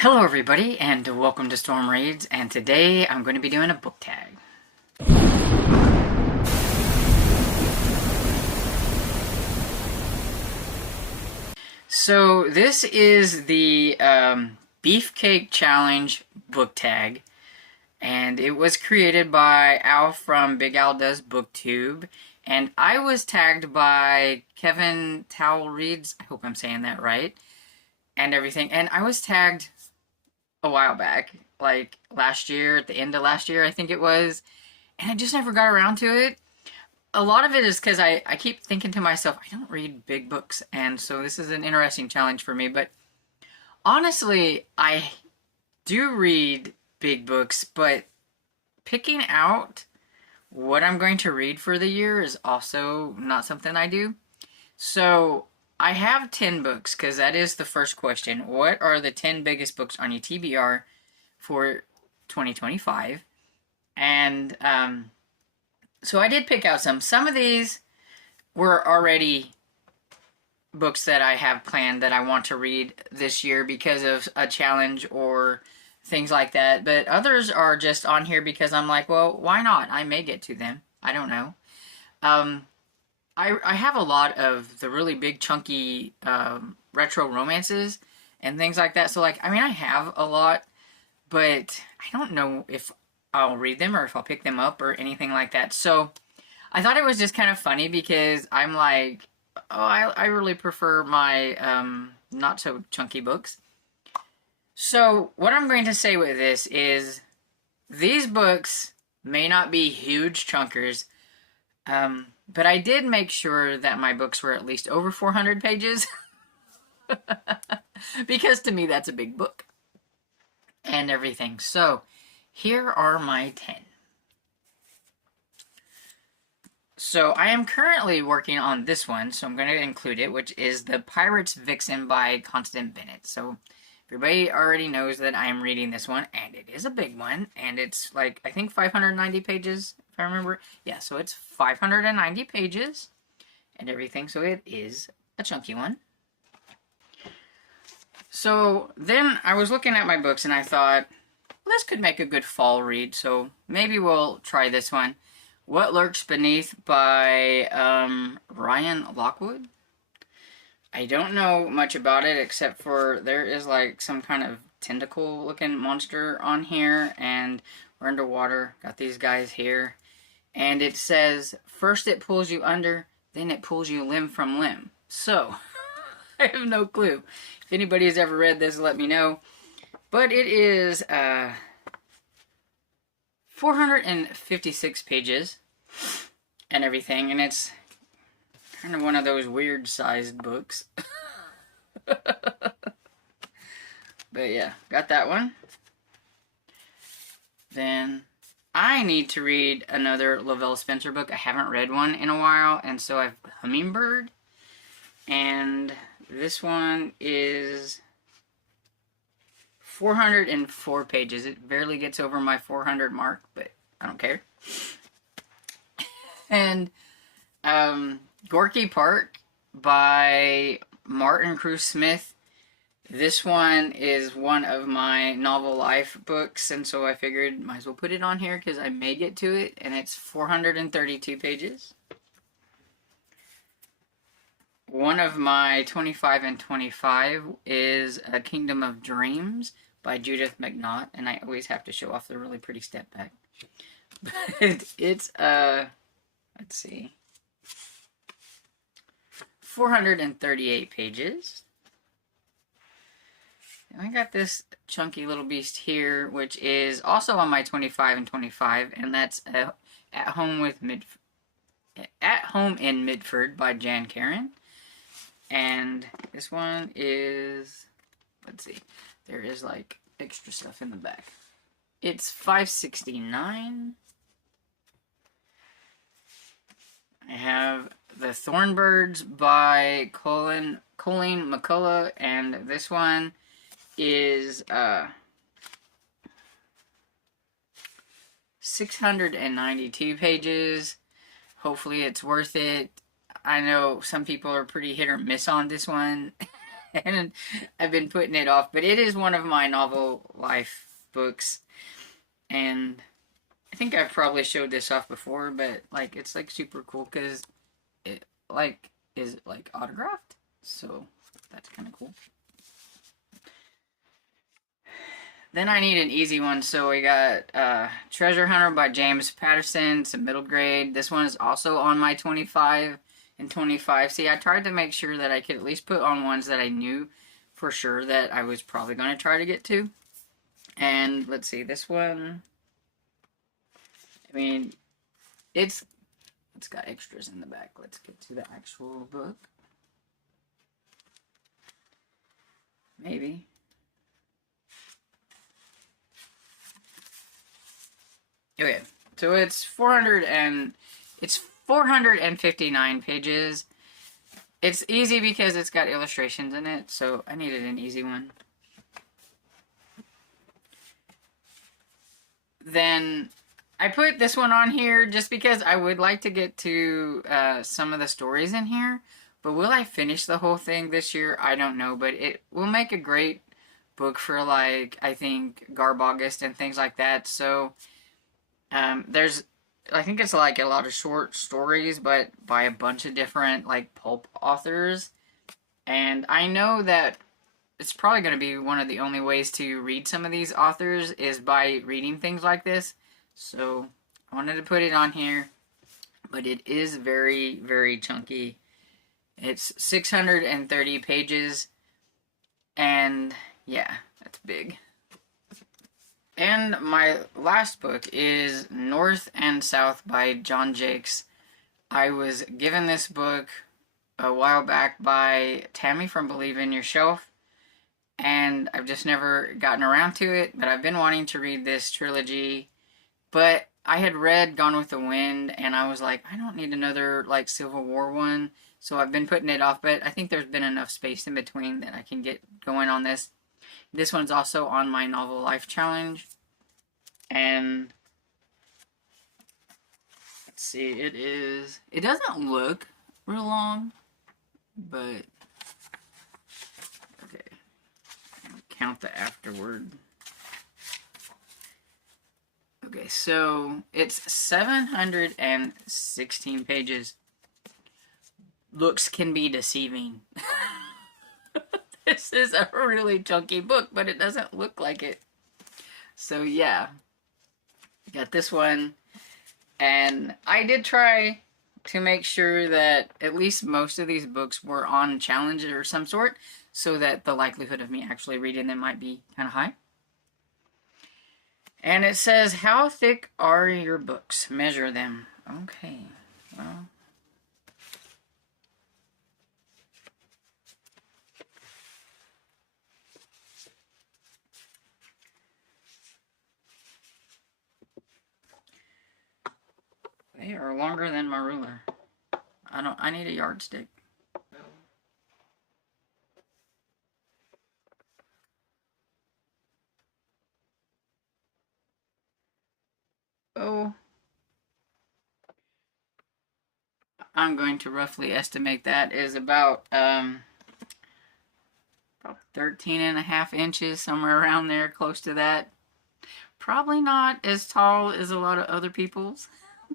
Hello everybody and welcome to Storm Reads, and today I'm going to be doing a book tag. So this is the Beefcake Challenge book tag, and it was created by Al from Big Al Does Booktube, and I was tagged by Kevin Towel Reads, I hope I'm saying that right, and everything, and I was tagged a while back, like last year, at the end of last year, I think it was, and I just never got around to it. A lot of it is because I keep thinking to myself, I don't read big books, and so this is an interesting challenge for me, but honestly, I do read big books, but picking out what I'm going to read for the year is also not something I do. So I have 10 books, because that is the first question. What are the 10 biggest books on your TBR for 2025? And so I did pick out some. Some of these were already books that I have planned that I want to read this year because of a challenge or things like that. But others are just on here because I'm like, well, why not? I may get to them. I don't know. I have a lot of the really big chunky retro romances and things like that. So like, I mean, I have a lot, but I don't know if I'll read them or if I'll pick them up or anything like that. So I thought it was just kind of funny because I'm like, oh, I really prefer my not so chunky books. So what I'm going to say with this is these books may not be huge chunkers, but I did make sure that my books were at least over 400 pages. Because to me, that's a big book. And everything. So, here are my 10. So, I am currently working on this one, so I'm going to include it, which is The Pirate's Vixen by Constance Bennett. So, everybody already knows that I am reading this one, and it is a big one, and it's like, I think 590 pages, if I remember. Yeah, so it's 590 pages and everything, so it is a chunky one. So then I was looking at my books and I thought, well, this could make a good fall read, so maybe we'll try this one. What Lurks Beneath by Ryan Lockwood. I don't know much about it except for there is like some kind of tentacle looking monster on here, and we're underwater. Got these guys here. And it says, first it pulls you under, then it pulls you limb from limb. So, I have no clue. If anybody has ever read this, let me know. But it is 456 pages and everything, and it's kind of one of those weird-sized books. But yeah, got that one. Then I need to read another Lavelle Spencer book. I haven't read one in a while, and so I've Hummingbird. And this one is 404 pages. It barely gets over my 400 mark, but I don't care. And Gorky Park by Martin Cruz Smith. This one is one of my novel life books, and so I figured might as well put it on here because I may get to it, and it's 432 pages. One of my 25 and 25 is A Kingdom of Dreams by Judith McNaught, and I always have to show off the really pretty step back. But it's, let's see, 438 pages. And I got this chunky little beast here, which is also on my 25 and 25, and that's At Home in Midford by Jan Karen. And this one is, let's see, there is like extra stuff in the back. It's 569. I have The Thornbirds by Colleen McCullough, and this one is 692 pages. Hopefully it's worth it. I know some people are pretty hit or miss on this one. and I've been putting it off. But it is one of my novel life books, and I think I've probably showed this off before, but like it's like super cool because it like is like autographed, so that's kind of cool. Then I need an easy one, so we got Treasure Hunter by James Patterson. It's a middle grade. This one is also on my 25 and 25. See, I tried to make sure that I could at least put on ones that I knew for sure that I was probably going to try to get to. And let's see, this one, I mean, it's got extras in the back. Let's get to the actual book. Maybe. Okay, so it's 459 pages. It's easy because it's got illustrations in it, so I needed an easy one. Then I put this one on here just because I would like to get to some of the stories in here. But will I finish the whole thing this year? I don't know, but it will make a great book for, like, I think, Garb August and things like that. So there's, I think it's like a lot of short stories, but by a bunch of different, like, pulp authors. And I know that it's probably going to be one of the only ways to read some of these authors is by reading things like this. So I wanted to put it on here, but it is very, very chunky. It's 630 pages, and yeah, that's big. And my last book is North and South by John Jakes. I was given this book a while back by Tammy from Believe in Your Shelf, and I've just never gotten around to it, but I've been wanting to read this trilogy. But I had read Gone with the Wind, and I was like, I don't need another, like, Civil War one, so I've been putting it off, but I think there's been enough space in between that I can get going on this. This one's also on my Novel Life Challenge, and let's see, it doesn't look real long, but, okay, count the afterward. Okay, so it's 716 pages. Looks can be deceiving. This is a really chunky book, but it doesn't look like it. So yeah, got this one. And I did try to make sure that at least most of these books were on challenge or some sort, so that the likelihood of me actually reading them might be kind of high. And it says, how thick are your books? Measure them. Okay, well. They are longer than my ruler. I need a yardstick. Oh. I'm going to roughly estimate that is about 13 and a half inches, somewhere around there, close to that. Probably not as tall as a lot of other people's,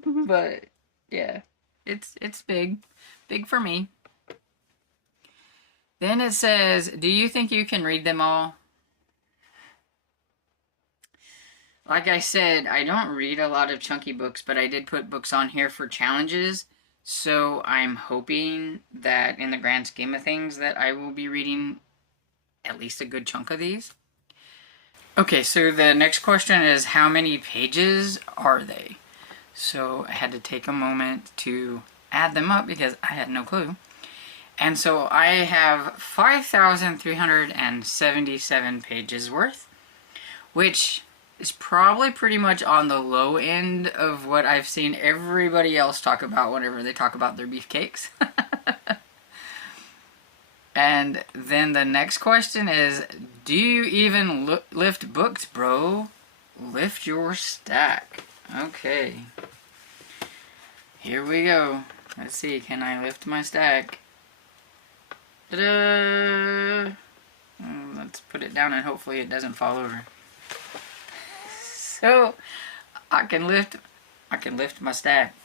but yeah, it's big. Big for me. Then it says, do you think you can read them all? Like I said, I don't read a lot of chunky books, but I did put books on here for challenges. So I'm hoping that in the grand scheme of things that I will be reading at least a good chunk of these. Okay, so the next question is, how many pages are they? So I had to take a moment to add them up because I had no clue. And so I have 5,377 pages worth, which is probably pretty much on the low end of what I've seen everybody else talk about whenever they talk about their beefcakes. And then the next question is, do you even lift books, bro? Lift your stack. Okay. Here we go. Let's see, can I lift my stack? Ta-da! Let's put it down and hopefully it doesn't fall over. So I can lift my stack.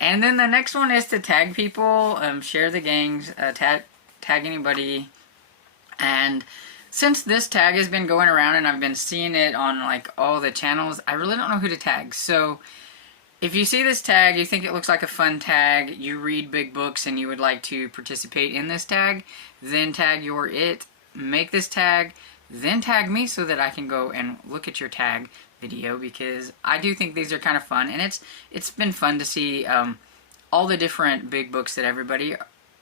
And then the next one is to tag people, share the gangs, tag anybody. And since this tag has been going around and I've been seeing it on like all the channels, I really don't know who to tag. So if you see this tag, you think it looks like a fun tag, you read big books and you would like to participate in this tag, then tag your it, make this tag, then tag me so that I can go and look at your tag video, because I do think these are kind of fun, and it's been fun to see all the different big books that everybody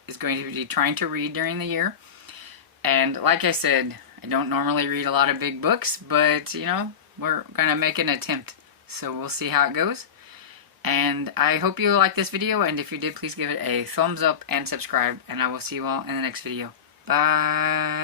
is going to be trying to read during the year. And like I said, I don't normally read a lot of big books, but you know, we're gonna make an attempt, so we'll see how it goes. And I hope you like this video, and if you did, please give it a thumbs up and subscribe, and I will see you all in the next video. Bye.